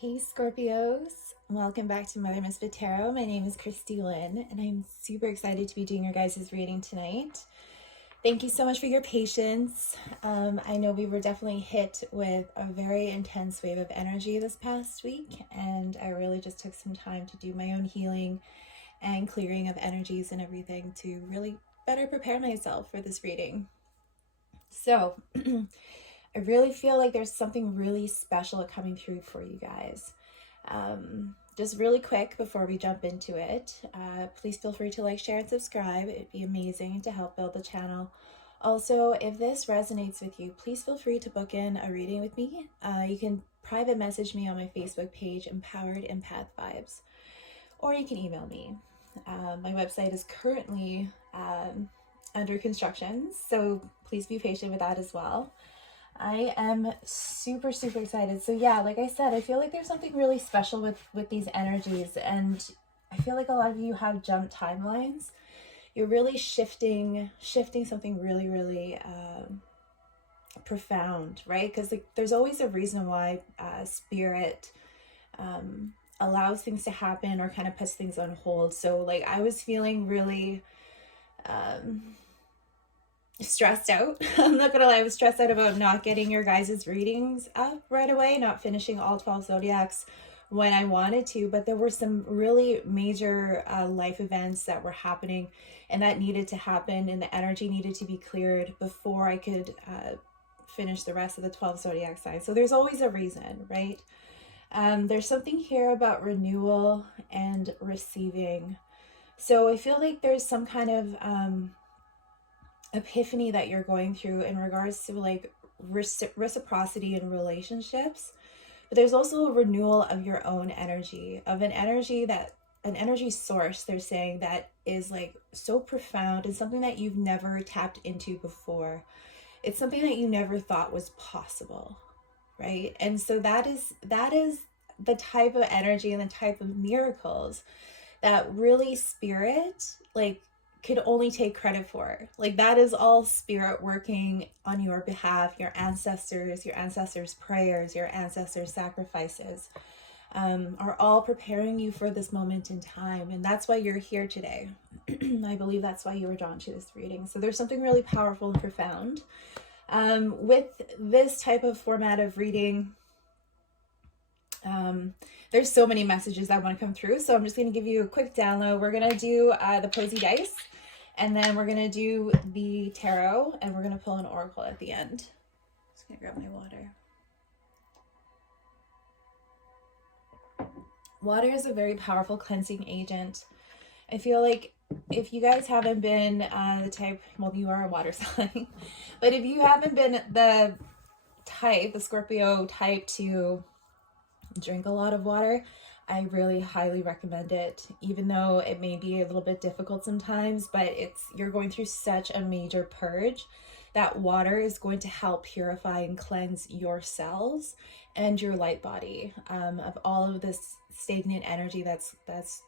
Hey Scorpios, welcome back to Mother Misfit Tarot. My name is Christy Lynn and I'm super excited to be doing your guys' reading tonight. Thank you so much for your patience. I know we were definitely hit with a very intense wave of energy this past week, and I really just took some time to do my own healing and clearing of energies and everything to really better prepare myself for this reading. So I really feel like there's something really special coming through for you guys. Just really quick before we jump into it, please feel free to like, share, and subscribe. It'd be amazing to help build the channel. Also, if this resonates with you, please feel free to book in a reading with me. You can private message me on my Facebook page, Empowered Empath Vibes, or you can email me. My website is currently under construction, so please be patient with that as well. I am super excited. So yeah, like I said, I feel like there's something really special with these energies, and I feel like a lot of you have jumped timelines. You're really shifting something really profound, right? Because like there's always a reason why spirit allows things to happen or kind of puts things on hold. So like I was feeling really stressed out. I'm not gonna lie, I was stressed out about not getting your guys' readings up right away, not finishing all 12 zodiacs when I wanted to, but there were some really major life events that were happening and that needed to happen, and the energy needed to be cleared before I could finish the rest of the 12 zodiac signs. So there's always a reason, right? There's something here about renewal and receiving. So I feel like there's some kind of epiphany that you're going through in regards to like reciprocity in relationships, but there's also a renewal of your own energy, of an energy source, they're saying, that is like so profound and something that you've never tapped into before. It's something that you never thought was possible, right? And so that is the type of energy and the type of miracles that really spirit like could only take credit for. Like that is all spirit working on your behalf, your ancestors' prayers, your ancestors' sacrifices are all preparing you for this moment in time. And that's why you're here today. I believe that's why you were drawn to this reading. So there's something really powerful and profound with this type of format of reading. There's so many messages that want to come through, so I'm just going to give you a quick download. We're going to do the posy dice, and then we're going to do the tarot, and we're going to pull an oracle at the end. Just going to grab my water. Water is a very powerful cleansing agent. I feel like if you guys haven't been the type, well, you are a water sign, but if you haven't been the Scorpio type to drink a lot of water, I really highly recommend it, even though it may be a little bit difficult sometimes, but you're going through such a major purge that water is going to help purify and cleanse your cells and your light body of all of this stagnant energy that's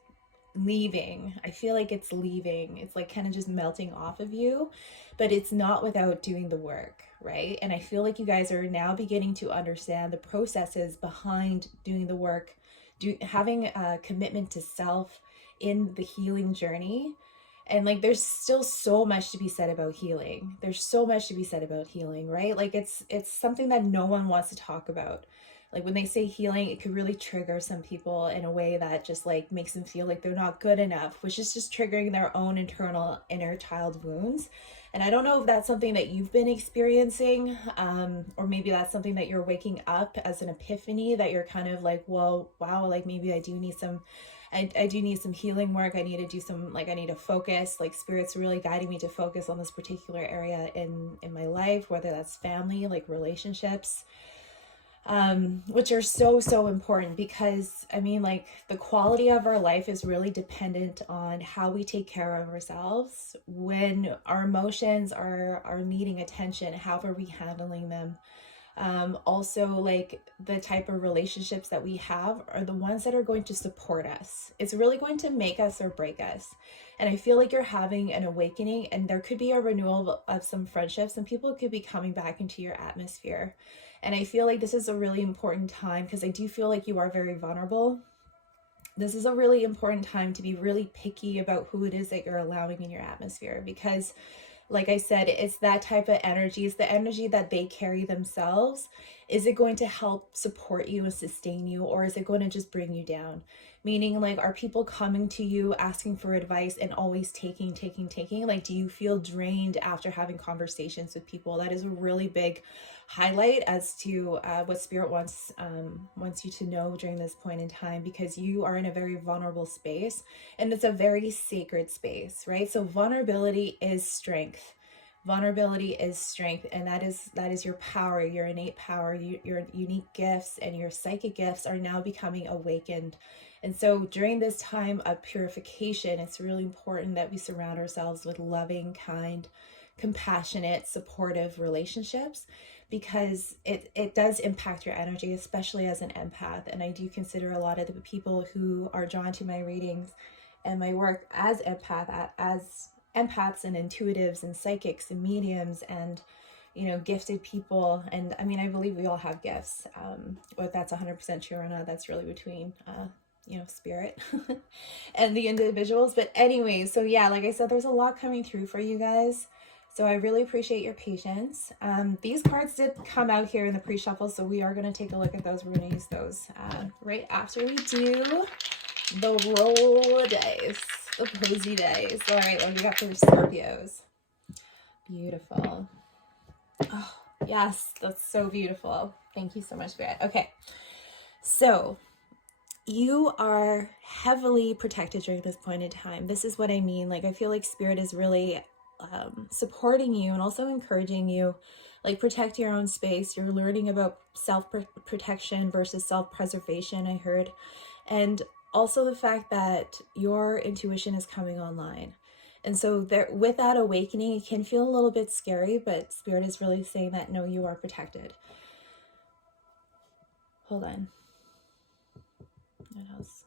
leaving. I feel like it's leaving. It's like kind of just melting off of you, but it's not without doing the work, right? And I feel like you guys are now beginning to understand the processes behind doing the work, having a commitment to self in the healing journey. And like there's still so much to be said about healing. There's so much to be said about healing, right? Like it's something that no one wants to talk about. Like when they say healing, it could really trigger some people in a way that just like makes them feel like they're not good enough, which is just triggering their own internal inner child wounds. And I don't know if that's something that you've been experiencing, or maybe that's something that you're waking up as an epiphany, that you're kind of like, well, wow, like maybe I do need some healing work. I need to do some, like I need to focus, like spirit's really guiding me to focus on this particular area in my life, whether that's family, like relationships, which are so important, because I mean, like the quality of our life is really dependent on how we take care of ourselves. When our emotions are needing attention, how are we handling them? Also, like the type of relationships that we have are the ones that are going to support us. It's really going to make us or break us. And I feel like you're having an awakening, and there could be a renewal of some friendships, and people could be coming back into your atmosphere. And I feel like this is a really important time because I do feel like you are very vulnerable. This is a really important time to be really picky about who it is that you're allowing in your atmosphere, because like I said, it's that type of energy. It's the energy that they carry themselves. Is it going to help support you and sustain you, or is it going to just bring you down? Meaning, like, are people coming to you asking for advice and always taking? Like, do you feel drained after having conversations with people? That is a really big highlight as to what Spirit wants you to know during this point in time, because you are in a very vulnerable space, and it's a very sacred space, right? So vulnerability is strength. Vulnerability is strength, and that is your power, your innate power. Your unique gifts and your psychic gifts are now becoming awakened. And so during this time of purification, it's really important that we surround ourselves with loving, kind, compassionate, supportive relationships, because it does impact your energy, especially as an empath. And I do consider a lot of the people who are drawn to my readings and my work as empaths and intuitives and psychics and mediums and, you know, gifted people. And I mean, I believe we all have gifts. Whether that's 100% true or not, that's really between you know, Spirit and the individuals. But anyway, so yeah, like I said, there's a lot coming through for you guys. So I really appreciate your patience. These cards did come out here in the pre-shuffle, so we are going to take a look at those. We're going to use those right after we do the roll dice, the posy dice. All right, what do we got for the Scorpios? Beautiful. Oh, yes, that's so beautiful. Thank you so much, Spirit. Okay, so you are heavily protected during this point in time. This is what I mean. Like, I feel like Spirit is really supporting you and also encouraging you, like, protect your own space. You're learning about self-protection versus self-preservation, I heard. And also the fact that your intuition is coming online. And so there, with that awakening, it can feel a little bit scary, but Spirit is really saying that, no, you are protected. Hold on. What else?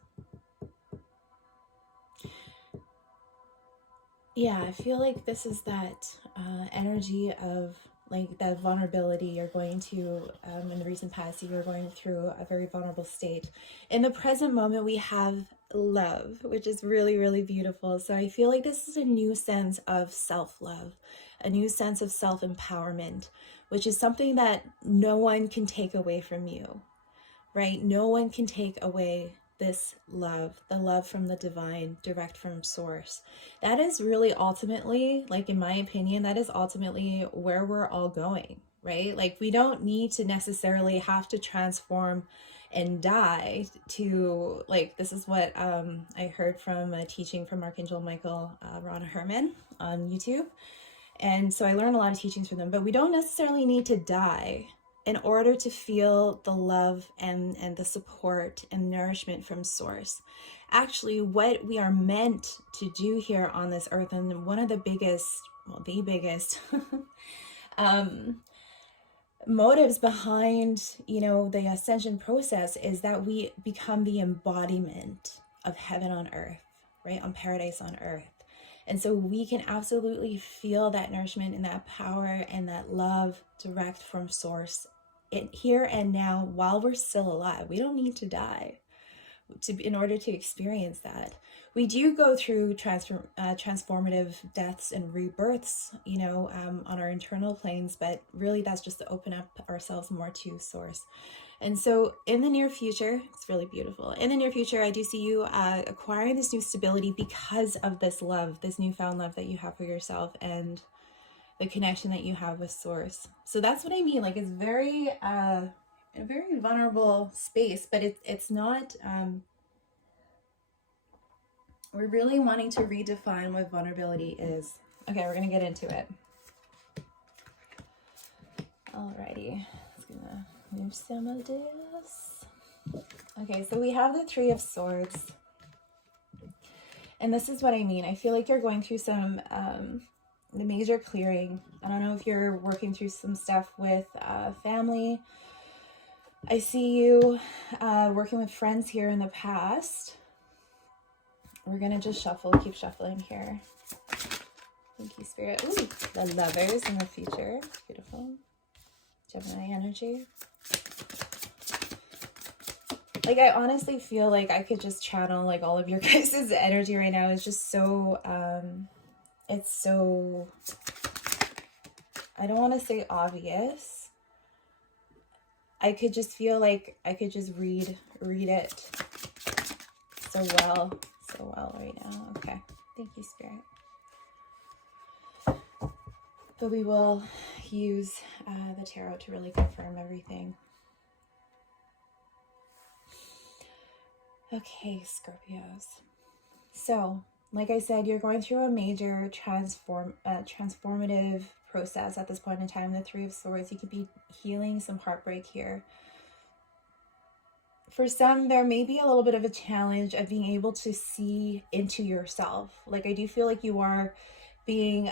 Yeah, I feel like this is that energy of, like, that vulnerability. You're going to, in the recent past, you're going through a very vulnerable state. In the present moment, we have love, which is really, really beautiful. So I feel like this is a new sense of self-love, a new sense of self-empowerment, which is something that no one can take away from you, right? No one can take away this love, the love from the divine, direct from source. That is really ultimately, like, in my opinion, that is ultimately where we're all going, right? Like, we don't need to necessarily have to transform and die to, like, this is what I heard from a teaching from Archangel Michael, Ron Herman on YouTube. And so I learned a lot of teachings from them, but we don't necessarily need to die in order to feel the love and the support and nourishment from source. Actually, what we are meant to do here on this earth, and one of the biggest, well, the biggest motives behind, you know, the ascension process, is that we become the embodiment of heaven on earth, right? On paradise on earth. And so we can absolutely feel that nourishment and that power and that love direct from source, here and now, while we're still alive. We don't need to die in order to experience that. We do go through transformative deaths and rebirths, you know, on our internal planes, but really that's just to open up ourselves more to source. And so in the near future, it's really beautiful. In the near future, I do see you acquiring this new stability because of this love, this newfound love that you have for yourself and the connection that you have with source. So that's what I mean. Like, it's very, a very vulnerable space, but it's not, we're really wanting to redefine what vulnerability is. Okay, we're going to get into it. Alrighty, let's gonna move some of this. Okay, so we have the Three of Swords. And this is what I mean. I feel like you're going through some the major clearing. I don't know if you're working through some stuff with family. I see you working with friends here in the past. We're gonna just shuffle, keep shuffling here. Thank you, Spirit. Ooh, the Lovers in the future. Beautiful. Gemini energy. Like, I honestly feel like I could just channel like all of your guys' energy right now. It's just so, it's so, I don't want to say obvious. I could just feel like I could just read it so well right now. Okay. Thank you, Spirit. But we will use the tarot to really confirm everything. Okay, Scorpios. So, like I said, you're going through a major transformative process at this point in time. The Three of Swords, you could be healing some heartbreak here. For some, there may be a little bit of a challenge of being able to see into yourself. Like, I do feel like you are being,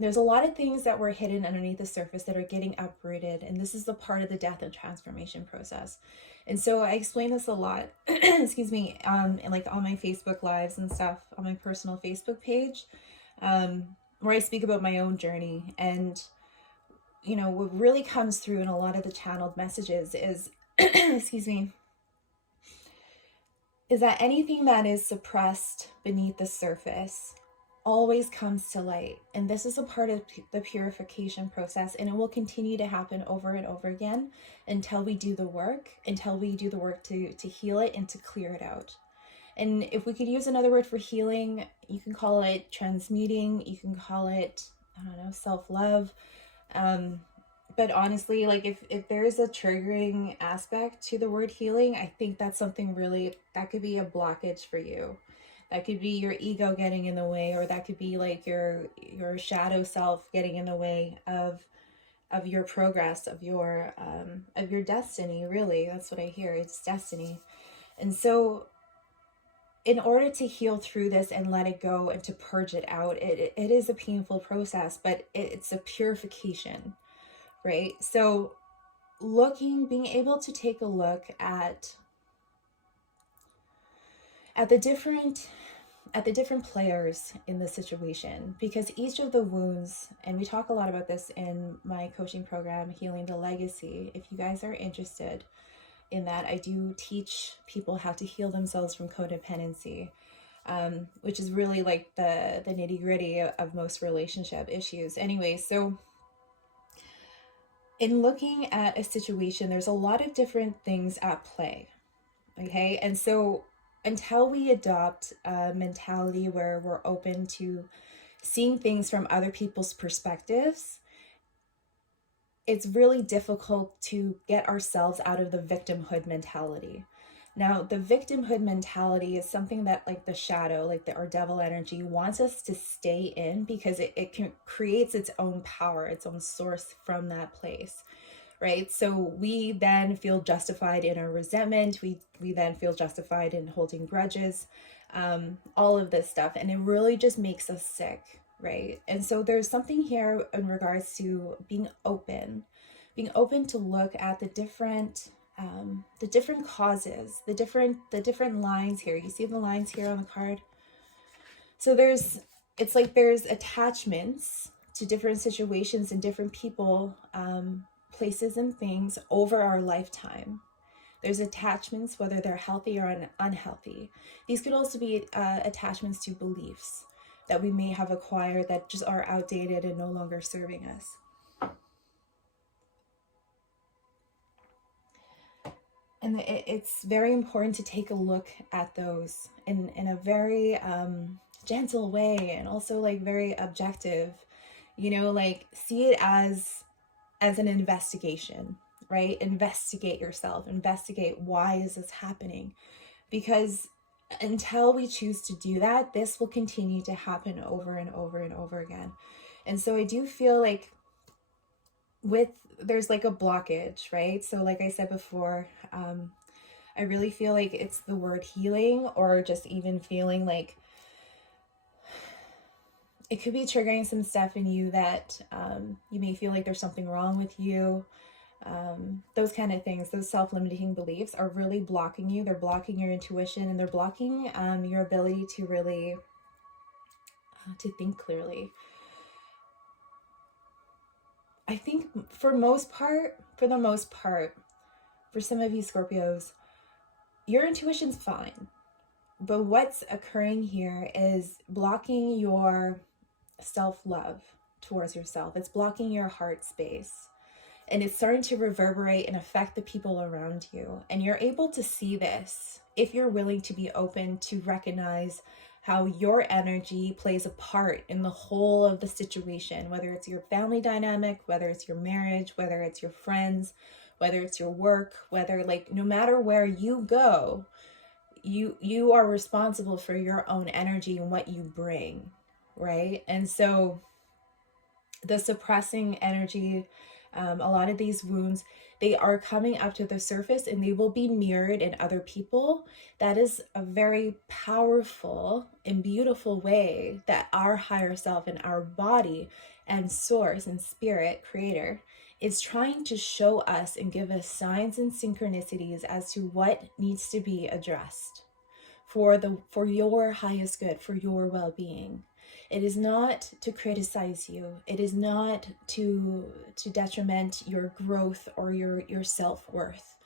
there's a lot of things that were hidden underneath the surface that are getting uprooted. And this is the part of the death and transformation process. And so I explain this a lot, excuse me, and like on my Facebook lives and stuff, on my personal Facebook page, where I speak about my own journey. And, you know, what really comes through in a lot of the channeled messages is, excuse me, is that anything that is suppressed beneath the surface always comes to light. And this is a part of the purification process, and it will continue to happen over and over again until we do the work, to heal it and to clear it out. And if we could use another word for healing, you can call it transmuting, you can call it, I don't know, self-love. But honestly, like if there is a triggering aspect to the word healing, I think that's something really, that could be a blockage for you. That could be your ego getting in the way, or that could be like your shadow self getting in the way of your progress, of your destiny. Really, that's what I hear. It's destiny. And so in order to heal through this and let it go and to purge it out, it is a painful process, but it's a purification, right? So being able to take a look at the different players in the situation, because each of the wounds, and we talk a lot about this in my coaching program, Healing the Legacy. If you guys are interested in that, I do teach people how to heal themselves from codependency, which is really like the nitty gritty of most relationship issues. Anyway, so in looking at a situation, there's a lot of different things at play. Okay, and so until we adopt a mentality where we're open to seeing things from other people's perspectives, it's really difficult to get ourselves out of the victimhood mentality. Now, the victimhood mentality is something that, like the shadow, like our devil energy, wants us to stay in, because it creates its own power, its own source from that place. Right? So we then feel justified in our resentment. We then feel justified in holding grudges, all of this stuff. And it really just makes us sick, right? And so there's something here in regards to being open to look at the different causes, the different lines here. You see the lines here on the card? So it's like there's attachments to different situations and different people, places and things over our lifetime. There's attachments, whether they're healthy or unhealthy. These could also be attachments to beliefs that we may have acquired that just are outdated and no longer serving us. And it's very important to take a look at those in a very gentle way, and also like very objective, like see it as an investigation, right? Investigate yourself, investigate, why is this happening? Because until we choose to do that, this will continue to happen over and over and over again. And so I do feel like there's like a blockage, right? So like I said before, I really feel like it's the word healing, or just even feeling like it could be triggering some stuff in you that you may feel like there's something wrong with you. Those kind of things, those self-limiting beliefs are really blocking you. They're blocking your intuition, and they're blocking your ability to really to think clearly. I think for the most part, for some of you Scorpios, your intuition's fine. But what's occurring here is blocking your self-love towards yourself. It's blocking your heart space. And it's starting to reverberate and affect the people around you. And you're able to see this if you're willing to be open to recognize how your energy plays a part in the whole of the situation, whether it's your family dynamic, whether it's your marriage, whether it's your friends, whether it's your work, whether, like, no matter where you go, you are responsible for your own energy and what you bring, right? And so the suppressing energy, a lot of these wounds, they are coming up to the surface and they will be mirrored in other people. That is a very powerful and beautiful way that our higher self and our body and source and spirit creator is trying to show us and give us signs and synchronicities as to what needs to be addressed for your highest good, for your well-being. It is not to criticize you. It is not to detriment your growth or your self-worth.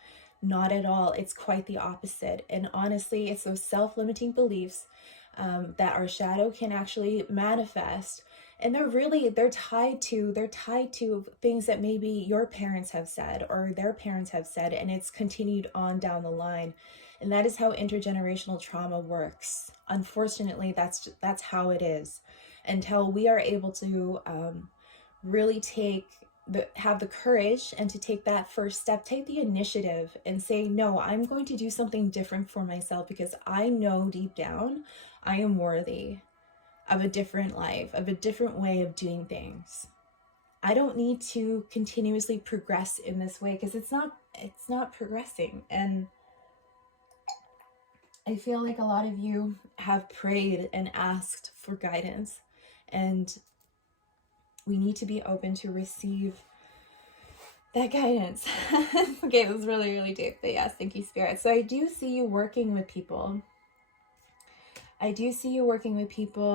Not at all. It's quite the opposite. And honestly, it's those self-limiting beliefs that our shadow can actually manifest. And they're tied to things that maybe your parents have said or their parents have said, and it's continued on down the line. And that is how intergenerational trauma works. Unfortunately, that's how it is. Until we are able to really have the courage and to take that first step, take the initiative and say, no, I'm going to do something different for myself because I know deep down I am worthy of a different life, of a different way of doing things. I don't need to continuously progress in this way because it's not progressing. And I feel like a lot of you have prayed and asked for guidance, and we need to be open to receive that guidance. Okay, this is really, really deep, but yes, thank you, Spirit. So I do see you working with people.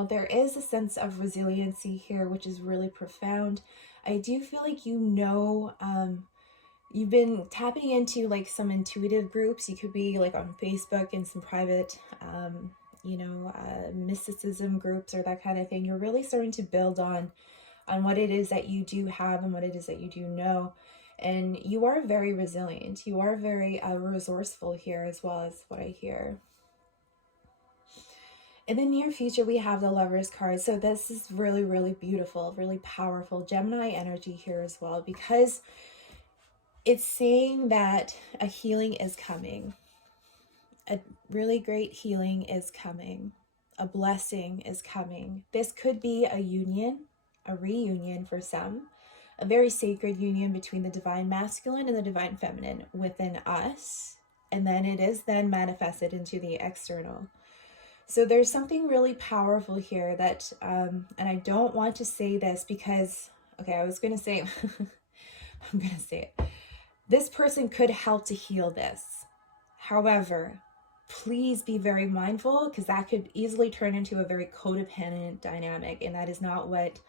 There is a sense of resiliency here, which is really profound. I do feel like you've been tapping into like some intuitive groups. You could be like on Facebook and some private, mysticism groups or that kind of thing. You're really starting to build on what it is that you do have and what it is that you do know. And you are very resilient. You are very resourceful here as well, as what I hear. In the near future, we have the Lover's card. So this is really, really beautiful, really powerful Gemini energy here as well, because it's saying that a healing is coming. A really great healing is coming. A blessing is coming. This could be a union, a reunion for some, a very sacred union between the divine masculine and the divine feminine within us. And then it is then manifested into the external. So there's something really powerful here that, and I don't want to say this because, okay, I was going to say, I'm going to say it. This person could help to heal this. However, please be very mindful because that could easily turn into a very codependent dynamic, and that is not what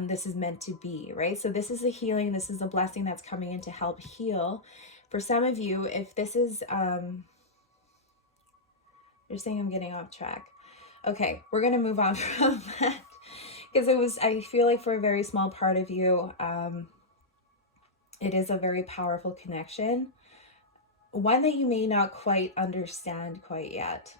this is meant to be, right? So this is a healing. This is a blessing that's coming in to help heal. For some of you, if this is... You're saying I'm getting off track. Okay, we're going to move on from that because I feel like for a very small part of you, it is a very powerful connection. One that you may not quite understand quite yet.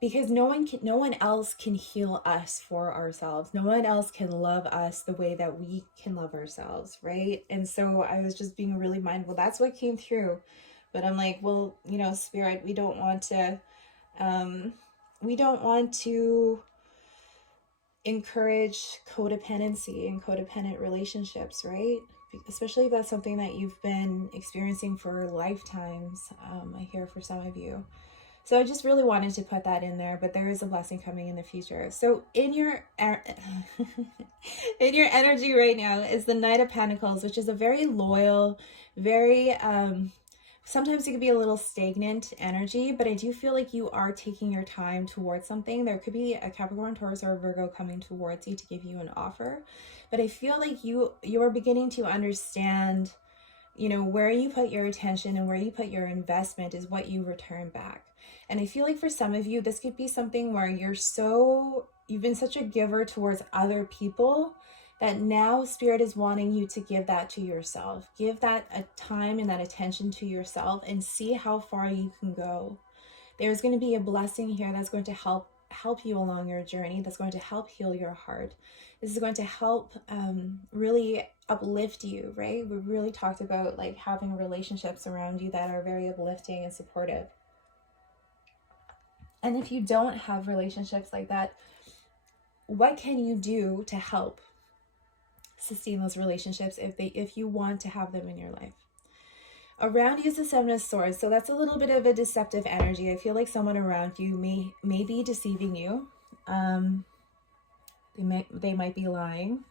Because no one else can heal us for ourselves. No one else can love us the way that we can love ourselves, right? And so I was just being really mindful. That's what came through. But I'm like, well, Spirit, we don't want to encourage codependency and codependent relationships, right? Especially if that's something that you've been experiencing for lifetimes. I hear for some of you. So I just really wanted to put that in there, but there is a blessing coming in the future. So in your in your energy right now is the Knight of Pentacles, which is a very loyal, very sometimes it can be a little stagnant energy, but I do feel like you are taking your time towards something. There could be a Capricorn, Taurus, or a Virgo coming towards you to give you an offer, but I feel like you are beginning to understand you know, where you put your attention and where you put your investment is what you return back. And I feel like for some of you, this could be something where you've been such a giver towards other people that now Spirit is wanting you to give that to yourself. Give that a time and that attention to yourself and see how far you can go. There's going to be a blessing here that's going to help you along your journey, that's going to help heal your heart. This is going to help really uplift you, right? We really talked about like having relationships around you that are very uplifting and supportive. And if you don't have relationships like that, what can you do to help sustain those relationships if you want to have them in your life? Around you is the Seven of Swords, so that's a little bit of a deceptive energy. I feel like someone around you may be deceiving you. They might be lying.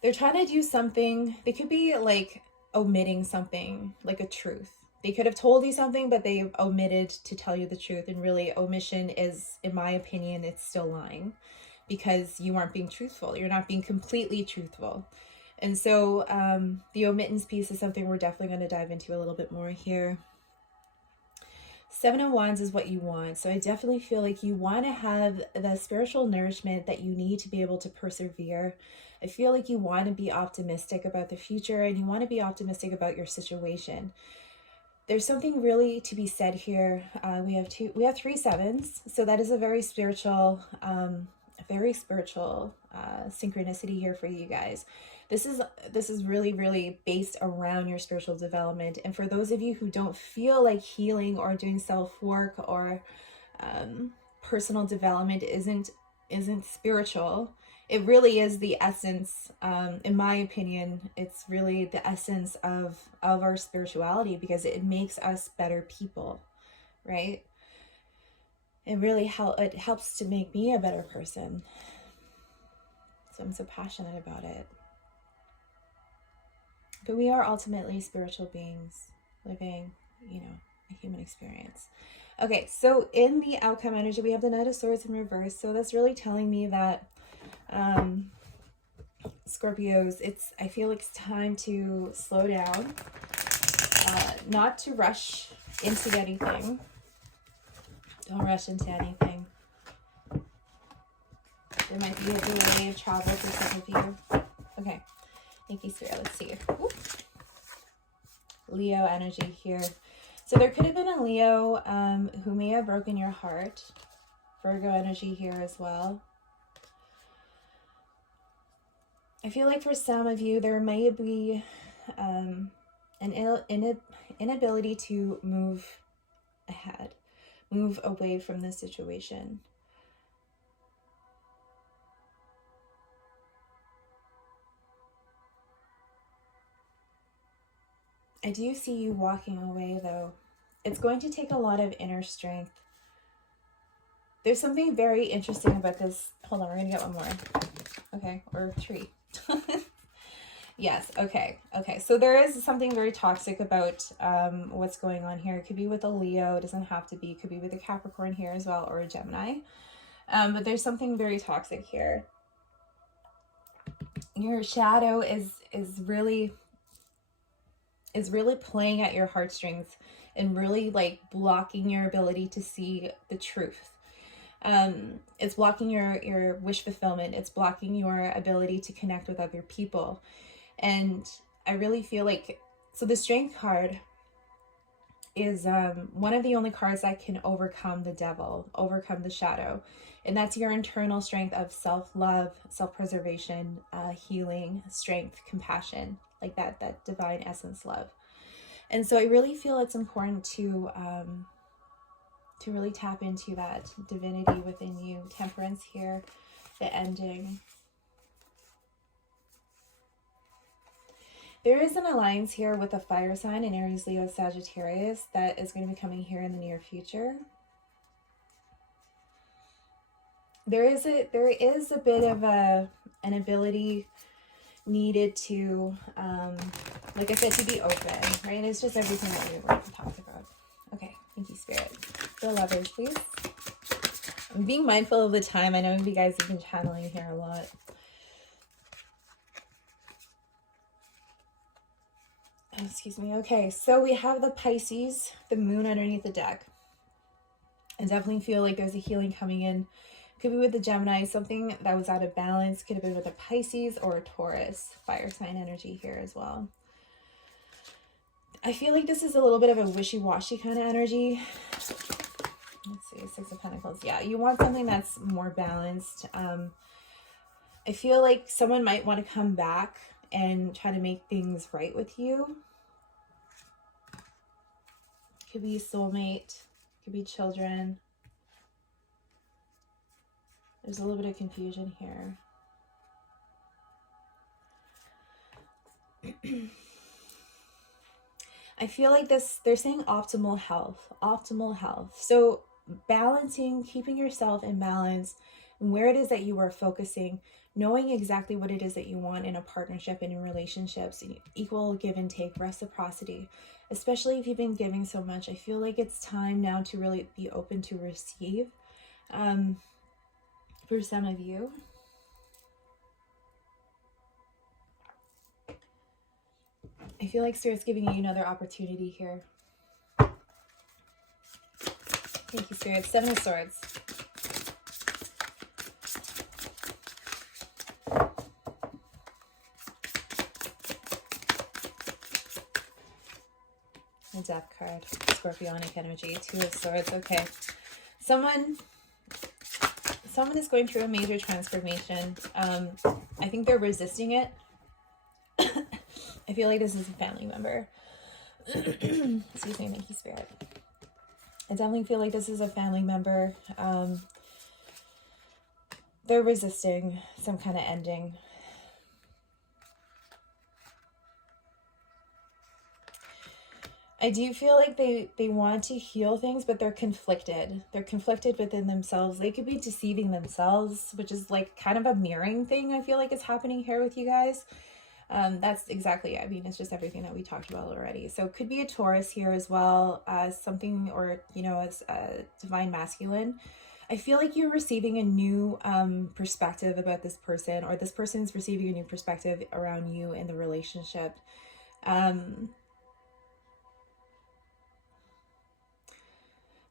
They're trying to do something. They could be like omitting something, like a truth. They could have told you something, but they omitted to tell you the truth. And really, omission is, in my opinion, it's still lying, because you aren't being truthful. You're not being completely truthful. And so the omittance piece is something we're definitely going to dive into a little bit more here. Seven of Wands is what you want. So I definitely feel like you want to have the spiritual nourishment that you need to be able to persevere. I feel like you want to be optimistic about the future, and you want to be optimistic about your situation. There's something really to be said here. We have 3 sevens. So that is a very spiritual synchronicity here for you guys. This is really, really based around your spiritual development. And for those of you who don't feel like healing or doing self-work or personal development isn't spiritual, it really is the essence, in my opinion, it's really the essence of our spirituality, because it makes us better people, right? It really helps to make me a better person. So I'm so passionate about it. But we are ultimately spiritual beings living, you know, a human experience. Okay, so in the outcome energy, we have the Knight of Swords in reverse. So that's really telling me that Scorpios, I feel like it's time to slow down, not to rush into anything. Don't rush into anything. There might be a delay of travel for some of you. Okay. Thank you, Spirit. Let's see. Ooh. Leo energy here. So there could have been a Leo who may have broken your heart. Virgo energy here as well. I feel like for some of you, there may be an inability to move ahead, move away from this situation. I do see you walking away, though. It's going to take a lot of inner strength. There's something very interesting about this. Hold on, we're going to get one more. Okay, or 3. Yes, okay. So there is something very toxic about what's going on here. It could be with a Leo. It doesn't have to be. It could be with a Capricorn here as well, or a Gemini. But there's something very toxic here. Your shadow is really playing at your heartstrings and really like blocking your ability to see the truth. It's blocking your wish fulfillment. It's blocking your ability to connect with other people. And I really feel like, so the Strength card is one of the only cards that can overcome the devil, overcome the shadow. And that's your internal strength of self-love, self-preservation, healing, strength, compassion, like that divine essence love. And so I really feel it's important to really tap into that divinity within you. Temperance here, the ending. There is an alliance here with a fire sign in Aries, Leo, Sagittarius that is going to be coming here in the near future. There is a bit of an ability needed to, like I said, to be open, right? It's just everything that we were talking about. Okay, thank you, Spirit. The Lovers, please. I'm being mindful of the time. I know you guys have been channeling here a lot. Excuse me. Okay, so we have the Pisces, the moon underneath the deck. I definitely feel like there's a healing coming in. Could be with the Gemini, something that was out of balance. Could have been with a Pisces or a Taurus, fire sign energy here as well. I feel like this is a little bit of a wishy-washy kind of energy. Let's see, Six of Pentacles. Yeah, you want something that's more balanced. I feel like someone might want to come back and try to make things right with you. Could be a soulmate, could be children. There's a little bit of confusion here. I feel like this, they're saying optimal health, optimal health. So balancing, keeping yourself in balance, and where it is that you are focusing, knowing exactly what it is that you want in a partnership and in relationships, equal give and take, reciprocity, especially if you've been giving so much. I feel like it's time now to really be open to receive. For some of you, I feel like Spirit's giving you another opportunity here. Thank you, Spirit. Seven of Swords. The Death card. Scorpionic energy. Two of Swords. Okay. Someone is going through a major transformation. I think they're resisting it. I feel like this is a family member. Excuse me. Thank you, Spirit. I definitely feel like this is a family member. They're resisting some kind of ending. I do feel like they want to heal things, but they're conflicted. They're conflicted within themselves. They could be deceiving themselves, which is like kind of a mirroring thing I feel like is happening here with you guys. That's exactly, I mean, it's just everything that we talked about already. So it could be a Taurus here as well, as something, or, you know, as a divine masculine. I feel like you're receiving a new perspective about this person, or this person is receiving a new perspective around you in the relationship.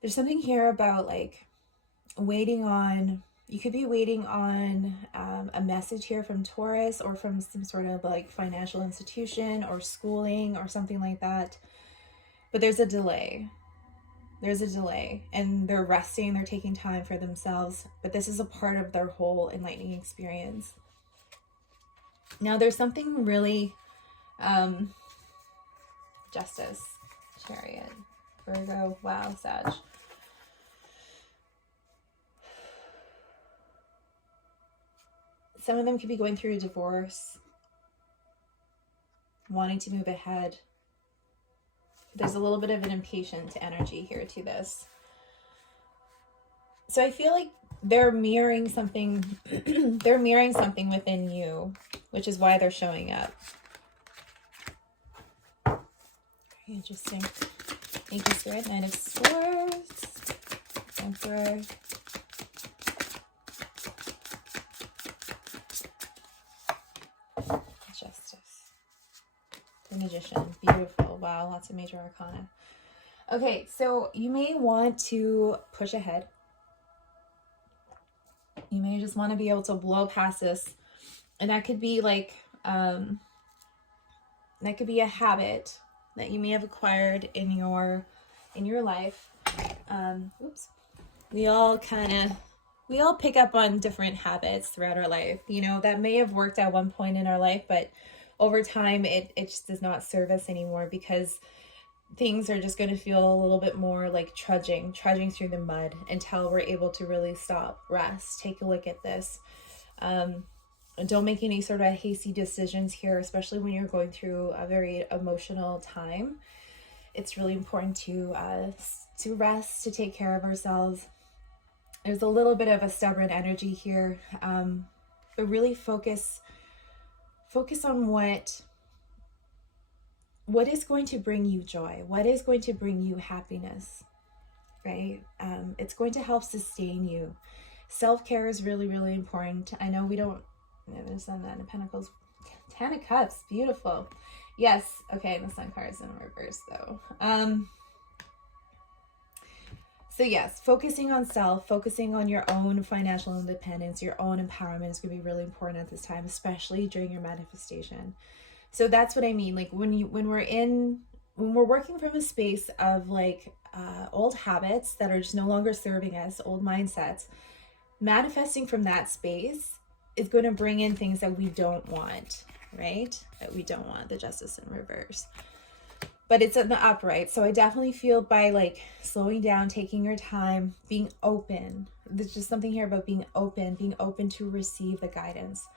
There's something here about like waiting on, you could be waiting on a message here from Taurus, or from some sort of like financial institution or schooling or something like that. But there's a delay. There's a delay, and they're resting, they're taking time for themselves, but this is a part of their whole enlightening experience. Now there's something really, Justice, Chariot, Virgo, wow, Sag. Some of them could be going through a divorce, wanting to move ahead. There's a little bit of an impatient energy here to this. So I feel like they're mirroring something, they're mirroring something within you, which is why they're showing up. Very interesting. Thank you, Spirit. Nine of Swords, Emperor. Justice. The Magician. Beautiful. Wow, lots of major arcana. Okay, so you may want to push ahead. You may just want to be able to blow past this. And that could be like, that could be a habit that you may have acquired in your life. Oops. We all pick up on different habits throughout our life, you know, that may have worked at one point in our life, but over time it just does not serve us anymore, because things are just going to feel a little bit more like trudging through the mud until we're able to really stop, rest, take a look at this. Don't make any sort of hasty decisions here, especially when you're going through a very emotional time. It's really important to rest, to take care of ourselves. There's a little bit of a stubborn energy here, but really focus on what is going to bring you joy, what is going to bring you happiness, right? It's going to help sustain you. Self-care is really, really important. I know we don't, there's that Nine of Pentacles, Ten of Cups, beautiful. Yes. Okay, the Sun card is in reverse though. So yes, focusing on self, focusing on your own financial independence, your own empowerment is going to be really important at this time, especially during your manifestation. So that's what I mean. Like when we're working from a space of like old habits that are just no longer serving us, old mindsets, manifesting from that space is going to bring in things that we don't want, right? That we don't want, the Justice in reverse. But it's in the upright. So I definitely feel by like slowing down, taking your time, being open. There's just something here about being open to receive the guidance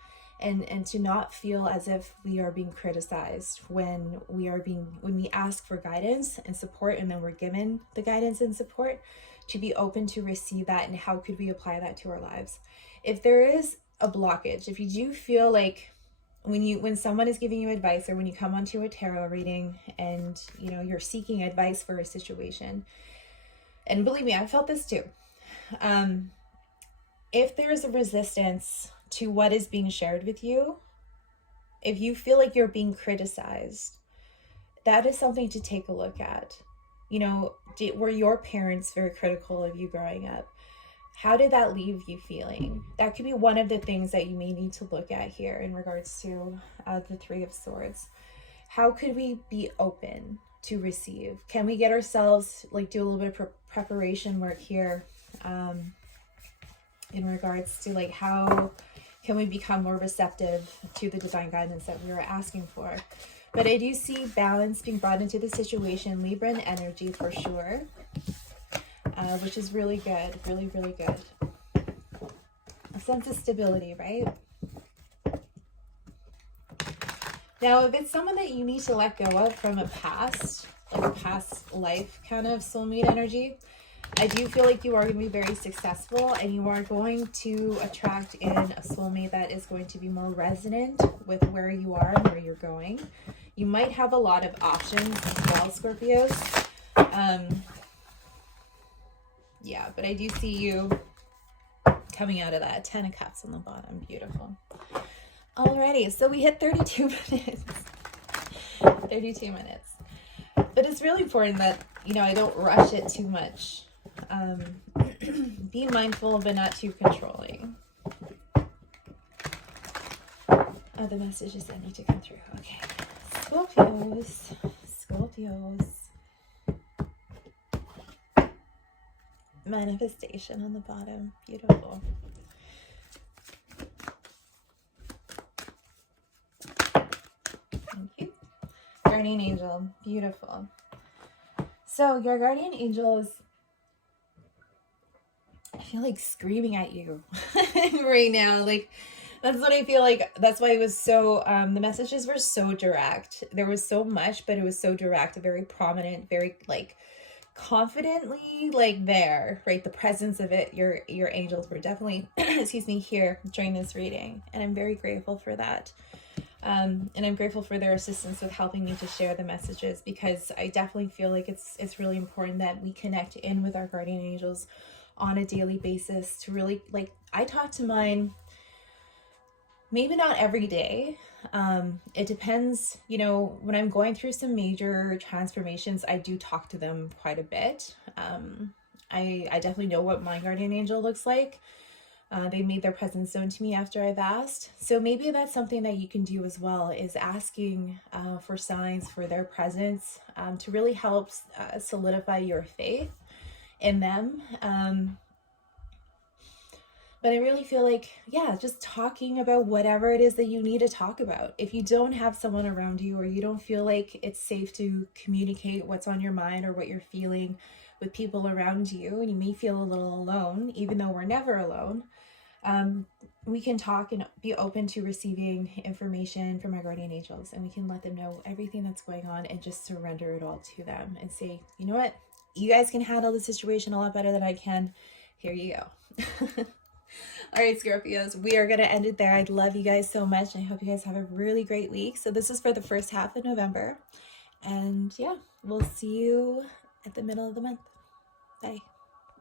and to not feel as if we are being criticized when we ask for guidance and support and then we're given the guidance and support, to be open to receive that and how could we apply that to our lives. If there is a blockage, if you do feel like when someone is giving you advice or when you come onto a tarot reading and you're seeking advice for a situation, and believe me, I felt this too, if there's a resistance to what is being shared with you, if you feel like you're being criticized, that is something to take a look at. Were your parents very critical of you growing up? How did that leave you feeling? That could be one of the things that you may need to look at here in regards to the Three of Swords. How could we be open to receive? Can we get ourselves, like, do a little bit of preparation work here in regards to, like, how can we become more receptive to the divine guidance that we were asking for? But I do see balance being brought into the situation, Libran energy for sure. Which is really good, really, really good. A sense of stability, right? Now, if it's someone that you need to let go of from a past, like a past life kind of soulmate energy, I do feel like you are going to be very successful and you are going to attract in a soulmate that is going to be more resonant with where you are and where you're going. You might have a lot of options as well, Scorpios. Yeah, but I do see you coming out of that. 10 of Cups on the bottom. Beautiful. Alrighty, so we hit 32 minutes. 32 minutes. But it's really important that, I don't rush it too much. Be mindful, but not too controlling. The messages that need to come through. Okay. Scorpios. Manifestation on the bottom. Beautiful. Thank you. Guardian angel. Beautiful. So your guardian angel is, I feel like, screaming at you right now. Like, that's what I feel like. That's why it was so, the messages were so direct. There was so much, but it was so direct, very prominent, very like confidently, like, there, right? The presence of it, your angels were definitely excuse me, here during this reading, and I'm very grateful for that. And I'm grateful for their assistance with helping me to share the messages, because I definitely feel like it's really important that we connect in with our guardian angels on a daily basis to really, like, I talk to mine maybe not every day. It depends, when I'm going through some major transformations, I do talk to them quite a bit. I definitely know what my guardian angel looks like. They made their presence known to me after I've asked. So maybe that's something that you can do as well, is asking for signs for their presence to really help solidify your faith in them. But I really feel like, just talking about whatever it is that you need to talk about. If you don't have someone around you, or you don't feel like it's safe to communicate what's on your mind or what you're feeling with people around you, and you may feel a little alone, even though we're never alone, we can talk and be open to receiving information from our guardian angels, and we can let them know everything that's going on and just surrender it all to them and say, you know what? You guys can handle the situation a lot better than I can. Here you go. All right, Scorpios, we are going to end it there. I love you guys so much. I hope you guys have a really great week. So this is for the first half of November. And we'll see you at the middle of the month. Bye.